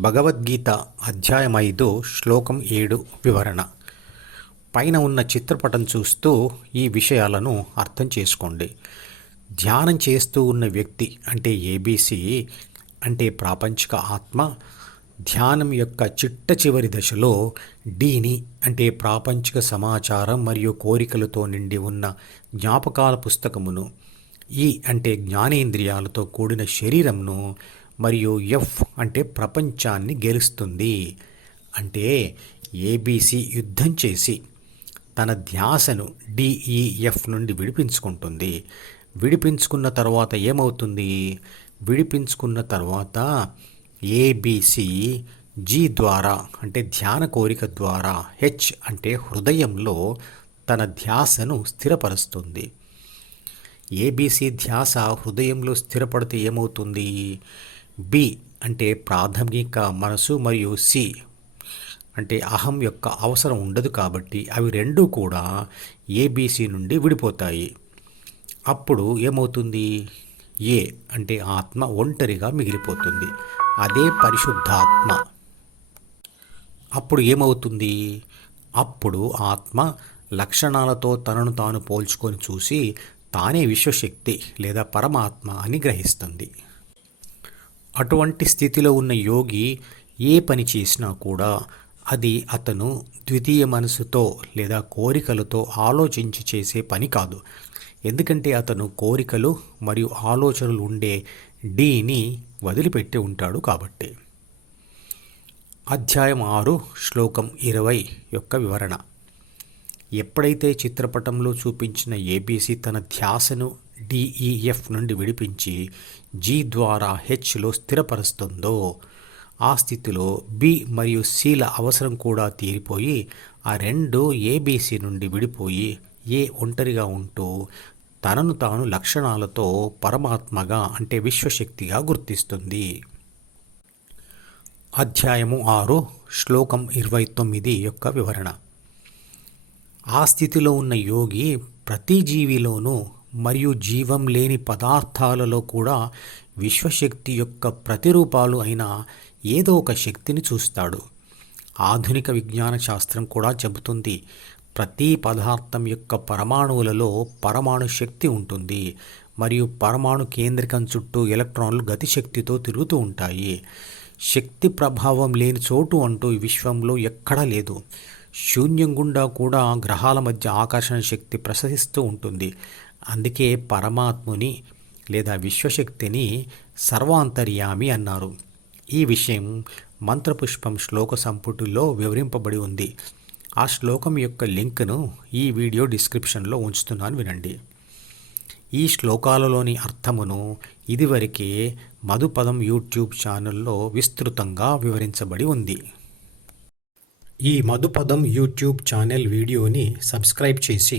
భగవద్గీత అధ్యాయం ఐదు శ్లోకం ఏడు వివరణ. పైన ఉన్న చిత్రపటం చూస్తూ ఈ విషయాలను అర్థం చేసుకోండి. ధ్యానం చేస్తూ ఉన్న వ్యక్తి అంటే ఏబీసీ అంటే ప్రాపంచిక ఆత్మ ధ్యానం యొక్క చిట్ట చివరి దశలో డీని అంటే ప్రాపంచిక సమాచారం మరియు కోరికలతో నిండి ఉన్న జ్ఞాపకాల పుస్తకమును ఈ అంటే జ్ఞానేంద్రియాలతో కూడిన శరీరంను మరియు ఎఫ్ అంటే ప్రపంచాన్ని గెలుస్తుంది. అంటే ఏబీసీ యుద్ధం చేసి తన ధ్యాసను డిఈఎఫ్ నుండి విడిపించుకుంటుంది. విడిపించుకున్న తర్వాత ఏమవుతుంది? విడిపించుకున్న తర్వాత ఏబీసీ జీ ద్వారా అంటే ధ్యాన కోరిక ద్వారా హెచ్ అంటే హృదయంలో తన ధ్యాసను స్థిరపరుస్తుంది. ఏబీసీ ధ్యాస హృదయంలో స్థిరపడితే ఏమవుతుంది? బి అంటే ప్రాథమిక మనసు మరియు సి అంటే అహం యొక్క అవసరం ఉండదు కాబట్టి అవి రెండూ కూడా ఏబిసి నుండి విడిపోతాయి. అప్పుడు ఏమవుతుంది? ఏ అంటే ఆత్మ ఒంటరిగా మిగిలిపోతుంది. అదే పరిశుద్ధాత్మ. అప్పుడు ఏమవుతుంది? అప్పుడు ఆత్మ లక్షణాలతో తనను తాను పోల్చుకొని చూసి తానే విశ్వశక్తి లేదా పరమాత్మ అని గ్రహిస్తుంది. అటువంటి స్థితిలో ఉన్న యోగి ఏ పని చేసినా కూడా అది అతను ద్వితీయ మనసుతో లేదా కోరికలతో ఆలోచించి చేసే పని కాదు. ఎందుకంటే అతను కోరికలు మరియు ఆలోచనలు ఉండే డీని వదిలిపెట్టి ఉంటాడు కాబట్టి. అధ్యాయం ఆరు శ్లోకం ఇరవై యొక్క వివరణ. ఎప్పుడైతే చిత్రపటంలో చూపించిన ఏబీసీ తన ధ్యాసను డిఈఎఫ్ నుండి విడిపించి జీ ద్వారా హెచ్లో స్థిరపరుస్తుందో ఆ స్థితిలో బి మరియు సిల అవసరం కూడా తీరిపోయి ఆ రెండు ఏబీసీ నుండి విడిపోయి ఏ ఒంటరిగా ఉంటూ తనను తాను లక్షణాలతో పరమాత్మగా అంటే విశ్వశక్తిగా గుర్తిస్తుంది. అధ్యాయము ఆరు శ్లోకం ఇరవై తొమ్మిది యొక్క వివరణ. ఆ స్థితిలో ఉన్న యోగి ప్రతి జీవిలోనూ మరియు జీవం లేని పదార్థాలలో కూడా విశ్వశక్తి యొక్క ప్రతిరూపాలు అయిన ఏదో ఒక శక్తిని చూస్తాడు. ఆధునిక విజ్ఞాన శాస్త్రం కూడా చెబుతుంది ప్రతి పదార్థం యొక్క పరమాణువులలో పరమాణు శక్తి ఉంటుంది మరియు పరమాణు కేంద్రకం చుట్టూ ఎలక్ట్రాన్లు గతిశక్తితో తిరుగుతూ ఉంటాయి. శక్తి ప్రభావం లేని చోటు అంటూ విశ్వంలో ఎక్కడా లేదు. శూన్యం గుండా కూడా గ్రహాల మధ్య ఆకర్షణ శక్తి ప్రసరిస్తూ ఉంటుంది. అందుకే పరమాత్ముని లేదా విశ్వశక్తిని సర్వాంతర్యామి అన్నారు. ఈ విషయం మంత్రపుష్పం శ్లోక సంపుటిలో వివరింపబడి ఉంది. ఆ శ్లోకం యొక్క లింక్ను ఈ వీడియో డిస్క్రిప్షన్లో ఉంచుతున్నాను వినండి. ఈ శ్లోకాలలోని అర్థమును ఇదివరకే మధుపదం యూట్యూబ్ ఛానల్లో విస్తృతంగా వివరించబడి ఉంది. ఈ మధుపదం యూట్యూబ్ ఛానల్ వీడియోని సబ్స్క్రైబ్ చేసి